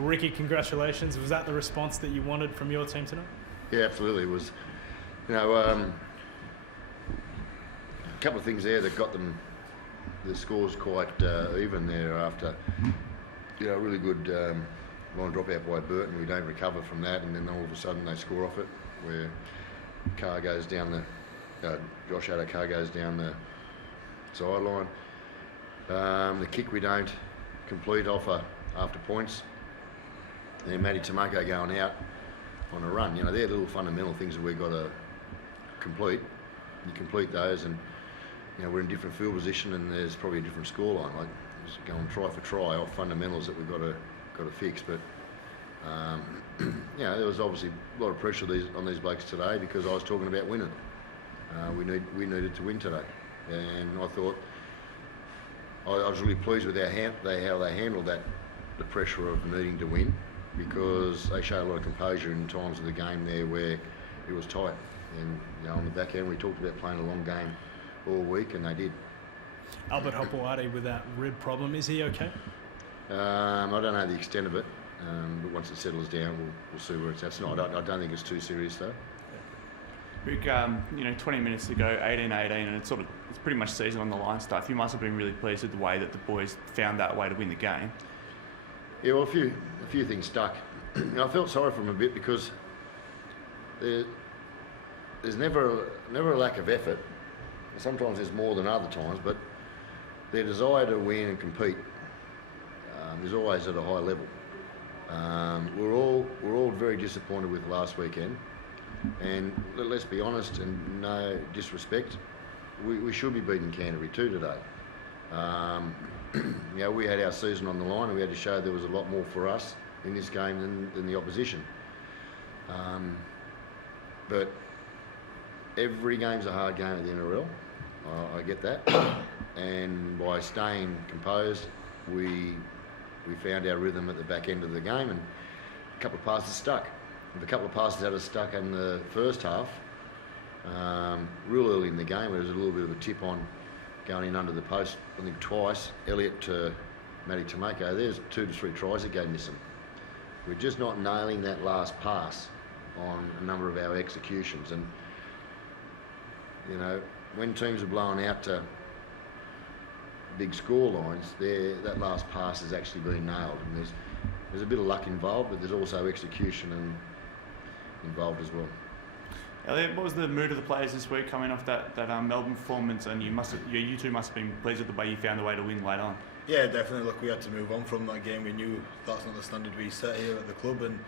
Well, Ricky, congratulations. Was that the response that you wanted from your team tonight? Yeah, absolutely. It was, a couple of things there that got them the scores quite even there after, a really good line drop out by Burton. We don't recover from that, and then all of a sudden they score off it, where Carr goes down Josh Addo goes down the sideline. The kick we don't complete after points. And then Matty Tomako going out on a run. They're little fundamental things that we've got to complete. You complete those, and we're in different field position, and there's probably a different scoreline. Like just going try for try off fundamentals that we've got to fix. But there was obviously a lot of pressure on these blokes today because I was talking about winning. We needed to win today, and I thought I was really pleased with how they handled the pressure of needing to win, because they showed a lot of composure in times of the game there where it was tight. And on the back end, we talked about playing a long game all week, and they did. Albert Hopewadi with that rib problem, is he okay? I don't know the extent of it, but once it settles down, we'll see where it's at. I don't think it's too serious though. Rick, 20 minutes ago, 18-18, and it's pretty much season on the line stuff. You must have been really pleased with the way that the boys found that way to win the game. Yeah, well, a few things stuck. I felt sorry for them a bit because there's never a lack of effort. Sometimes there's more than other times, but their desire to win and compete is always at a high level. We're all very disappointed with last weekend, and let's be honest, and no disrespect, we should be beating Canterbury too today. We had our season on the line, and we had to show there was a lot more for us in this game than the opposition. But every game's a hard game at the NRL. I get that, and by staying composed, we found our rhythm at the back end of the game, and a couple of passes stuck. The couple of passes that are stuck in the first half, real early in the game, there was a little bit of a tip on going in under the post, I think twice, Elliott to Matty Tomako. There's 2 to 3 tries that go missing. We're just not nailing that last pass on a number of our executions, and when teams are blowing out to big score lines, that last pass has actually been nailed, and there's a bit of luck involved, but there's also execution involved as well. Elliot, what was the mood of the players this week coming off that Melbourne performance? And you two must have been pleased with the way you found a way to win late on. Yeah, definitely. Look, we had to move on from that game. We knew that's not the standard we set here at the club, and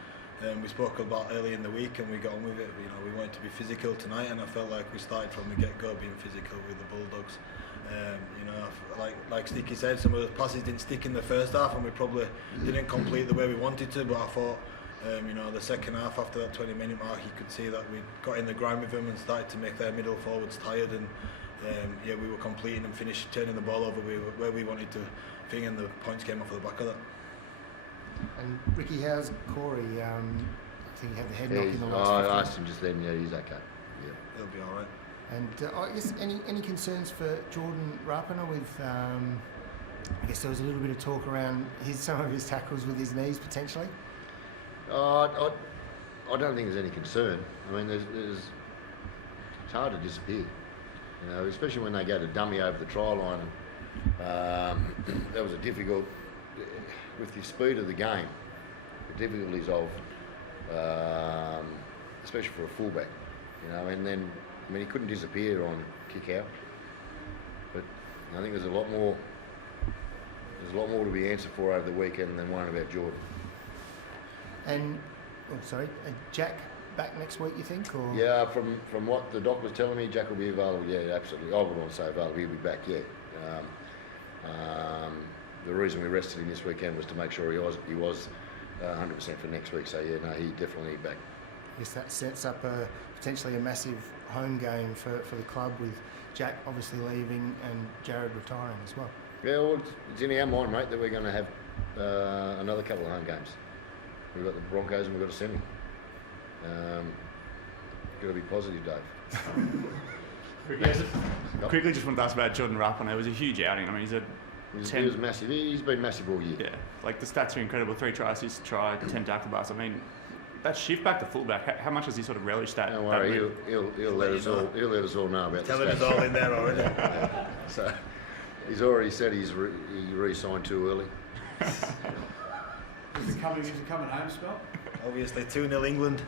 we spoke about early in the week, and we got on with it. We wanted to be physical tonight, and I felt like we started from the get-go being physical with the Bulldogs. Like Sticky said, some of the passes didn't stick in the first half, and we probably didn't complete the way we wanted to. But I thought, the second half, after that 20-minute mark, you could see that we got in the ground with them and started to make their middle forwards tired, and we were completing and turning the ball over where we wanted to thing, and the points came off of the back of that. And Ricky, how's Corey? I think he had the head knock in the last 15. I asked him just then. Yeah, he's okay. Yeah, he'll be all right. And I guess any concerns for Jordan Rapana with? I guess there was a little bit of talk around some of his tackles with his knees potentially. I don't think there's any concern. I mean, it's hard to disappear, especially when they go to dummy over the try line. That was a difficult, with the speed of the game, the difficulties of, especially for a fullback, and then, he couldn't disappear on kick out. But I think there's a lot more to be answered for over the weekend than worrying about Jordan. And, Jack back next week, you think? Or? Yeah, from what the doc was telling me, Jack will be available. Yeah, absolutely. I wouldn't want to say available. He'll be back. Yeah. The reason we rested him this weekend was to make sure he was 100% for next week. So yeah, no, he definitely back. I guess that sets up potentially a massive home game for the club, with Jack obviously leaving and Jared retiring as well. Yeah, well, it's in our mind, mate, that we're going to have another couple of home games. We've got the Broncos and we've got a semi. Got to be positive, Dave. Quickly, just wanted to ask about Jordan Rapana. It was a huge outing. I mean, he's a He was massive. He's been massive all year. Yeah, like the stats are incredible. 3 tries, his try, 10 tackle bars. I mean, that shift back to fullback. How much does he sort of relish that? Don't worry, he'll let us all. He'll let us all know about Tell the him it's stats. all in there already. Yeah. So he's already said he re-signed too early. Is it coming home, Scott? Obviously 2-0 England.